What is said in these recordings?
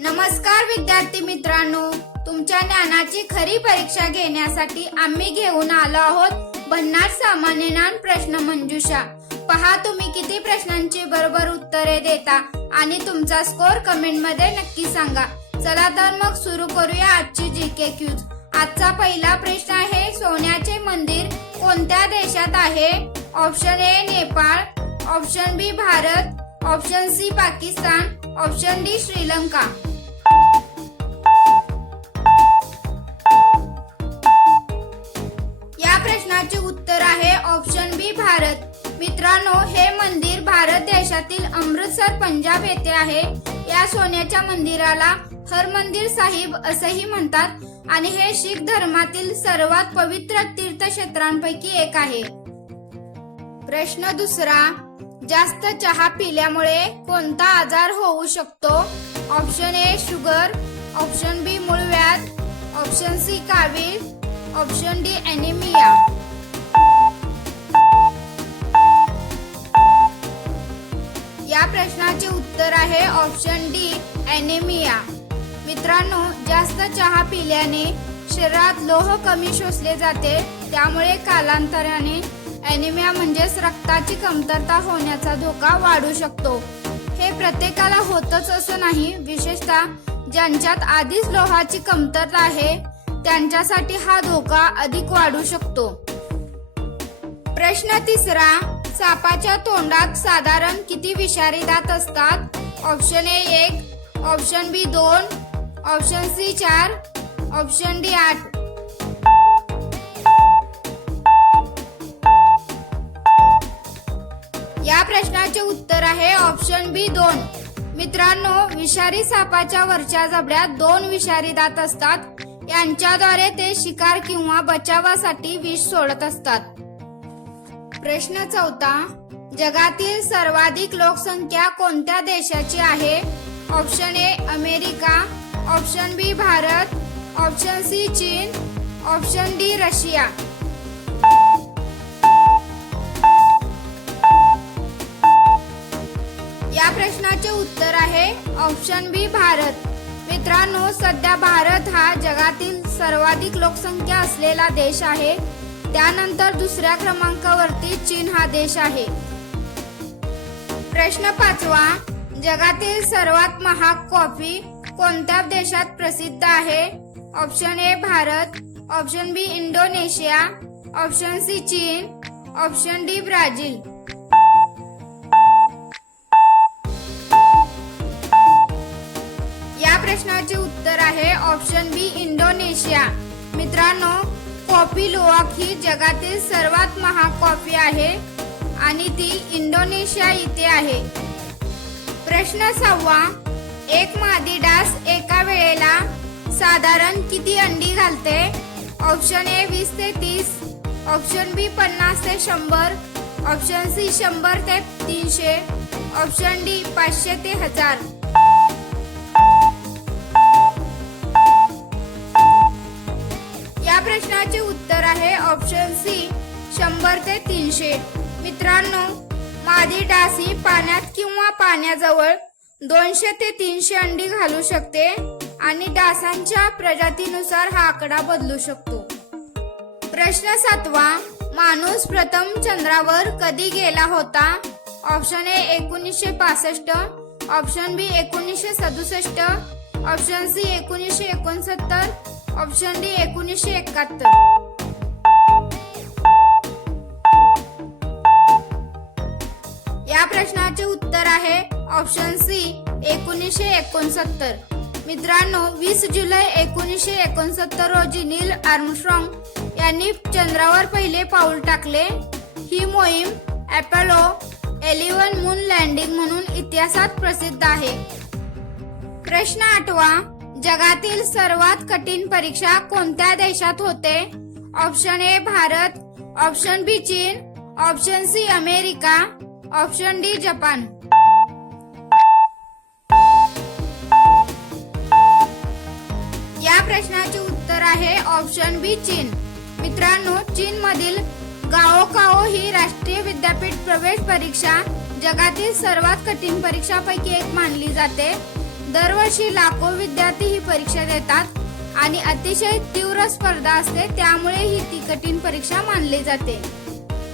नमस्कार विद्यार्थी मित्रांनो, तुमच्या ज्ञानाची खरी परीक्षा घेण्यासाठी आम्ही घेऊन आलो आहोत भन्नाट सामान्य ज्ञान प्रश्न मंजुषा। पहा तुम्ही किती प्रश्नांची बरोबर उत्तरे देता आणि तुमचा स्कोर कमेंट मध्ये नक्की सांगा। चला तर मग सुरू करूया आजची जीके क्यूज। आजचा पहिला प्रश्न आहे, सोन्याचे मंदिर कोणत्या देशात आहे? Option A Nepal, option B Bharat, option C Pakistan, option D Sri Lanka. या प्रश्नाचे उत्तर आहे ऑप्शन बी भारत। मित्रांनो, हे मंदिर भारत देशातील अमृतसर पंजाब येथे आहे। या सोन्याच्या मंदिराला हरमंदिर साहिब असेही म्हणतात आणि हे शीख धर्मातील सर्वात पवित्र तीर्थक्षेत्रांपैकी एक आहे। प्रश्न दुसरा, जास्त चहा पिल्यामुळे कोणता आजार होऊ शकतो? ऑप्शन ए शुगर, ऑप्शन बी मूळव्याध, ऑप्शन सी कावीळ, ऑप्शन डी एनिमिया। या प्रश्नाचे उत्तर आहे ऑप्शन डी एनिमिया। मित्रांनो, जास्त चहा पिल्याने शरीरात लोह कमी शोषले जाते, त्यामुळे कालांतराने एनिमिया म्हणजेच रक्ताची कमतरता होण्याचा धोका वाढू शकतो। हे प्रत्येकाला होतच असं नाही, विशेषतः ज्यांच्यात आधीच लोहाची कमतरता आहे त्यांच्यासाठी हा धोका अधिक वाढू शकतो। प्रश्न तिसरा, सापाच्या तोंडात साधारण किती विषारी दात असतात? Option A 1, option B 2, option C 4, option D 8। या प्रश्नाचे उत्तर आहे ऑप्शन बी 2। मित्रांनो, विषारी सापाच्या वरच्या जबड्यात 2 विषारी दात असतात। यांच्याद्वारे ते शिकार किंवा बचावासाठी विष सोडत असतात। प्रश्न चौथा, जगातील सर्वाधिक लोकसंख्या कोणत्या देशाची आहे? Option A America, option B Bharat, option C चीन, ऑप्शन डी रशिया। या प्रश्नाचे उत्तर आहे ऑप्शन बी भारत। मित्रांनो, सध्या भारत हा जगातील सर्वाधिक लोकसंख्या असलेला देश आहे। त्यानंतर दुसऱ्या क्रमांकावरती चीन हा देश आहे। प्रश्न पाचवा, जगातील सर्वात महाग कॉफी कोणत्या देशात प्रसिद्ध आहे? Option A Bharat, option B Indonesia, option C चीन, ऑप्शन डी ब्राझील। या प्रश्नाचे उत्तर आहे ऑप्शन बी इंडोनेशिया। मित्रांनो, कॉफी लुवाक ही जगातील सर्वात महाग कॉफी आहे आणि ती इंडोनेशिया येथे आहे। प्रश्न 6, एक मादी डास एका वेळेला साधारण किती अंडी घालते? ऑप्शन ए 20 ते 30, ऑप्शन बी 50 ते 100, ऑप्शन सी 100 ते 300, ऑप्शन डी 500 ते 1000। या प्रश्नाचे उत्तर आहे ऑप्शन सी 100 ते 300। मित्रांनो, मादी डास ही पाण्यात किंवा पाण्याजवळ 200 ते 300 अंडी घालू शकते आणि डासांच्या प्रजातीनुसार हा आकडा बदलू शकतो। प्रश्न 7, माणूस प्रथम चंद्रावर कधी गेला होता? Option A 1965, option B 1967, option C 1969, option D 1971। या प्रश्नाचे उत्तर आहे ऑप्शन सी 1969। मित्रांनो, 20 जुलै 1969 रोजी नील आर्मस्ट्रॉंग यांनी चंद्रावर पहिले पाऊल टाकले। ही मोहीम अपोलो 11 मून लँडिंग म्हणून इतिहासात प्रसिद्ध आहे। प्रश्न 8, जगातील सर्वात कठीण परीक्षा कोणत्या देशात होते? Option A Bharat, option B चीन, option C America, option D Japan. या प्रश्नाचे उत्तर आहे ऑप्शन बी चीन। मित्रांनो, चीन मधील गाओकाओ ही राष्ट्रीय विद्यापीठ प्रवेश परीक्षा जगातील सर्वात कठीण परीक्षापैकी एक मानली जाते। दरवर्षी लाखो विद्यार्थी ही परीक्षा देतात आणि अतिशय तीव्र स्पर्धा असते, त्यामुळे ही ती कठीण परीक्षा मानली जाते.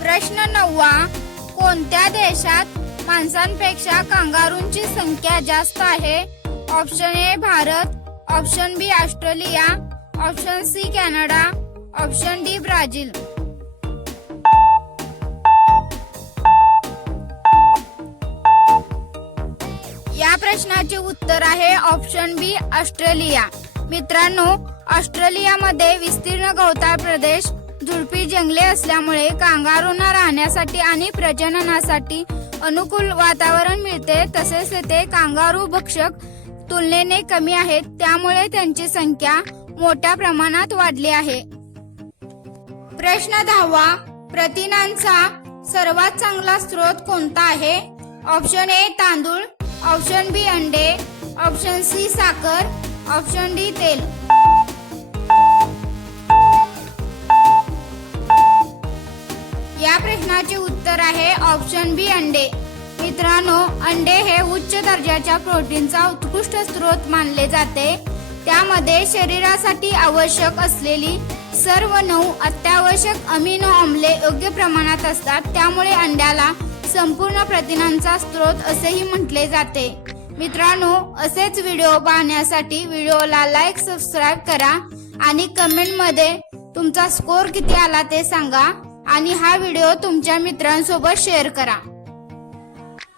प्रश्न 9. कोणत्या देशात माणसांपेक्षा कांगारूंची संख्या जास्त आहे? Option A Bharat, option B Australia, option C Canada, option D Brazil. या प्रश्नाचे उत्तर आहे ऑप्शन बी ऑस्ट्रेलिया. मित्रांनो, ऑस्ट्रेलियामध्ये विस्तीर्ण गवताळ प्रदेश, झुडपी जंगले असल्यामुळे कांगारूंना राहण्यासाठी आणि प्रजननासाठी अनुकूल वातावरण मिळते. तसेच येथे कांगारू भक्षक तुलनेने कमी आहेत, त्यामुळे त्यांची संख्या मोठ्या प्रमाणात वाढली आहे. प्रश्न 10. प्रथिनांचा सर्वात चांगला स्रोत कोणता आहे? ऑप्शन ए तांदूळ, ऑप्शन बी अंडे, ऑप्शन सी साखर, ऑप्शन डी तेल. या प्रश्नाचे उत्तर आहे ऑप्शन बी अंडे. मित्रांनो, अंडे हे उच्च दर्जाच्या प्रोटीनचा उत्कृष्ट स्रोत मानले जाते. त्यामध्ये शरीरासाठी आवश्यक असलेली सर्व 9 अत्यावश्यक अमिनो आम्ले योग्य प्रमाणात असतात. त्यामुळे अंड्याला संपूर्ण प्रथिनांचा स्रोत असेही म्हटले जाते. मित्रांनो, असेच व्हिडिओ पाहण्यासाठी व्हिडिओला लाईक, सबस्क्राईब करा आणि कमेंटमध्ये तुमचा स्कोर किती आला ते सांगा आणि हा व्हिडिओ तुमच्या मित्रांसोबत शेअर करा.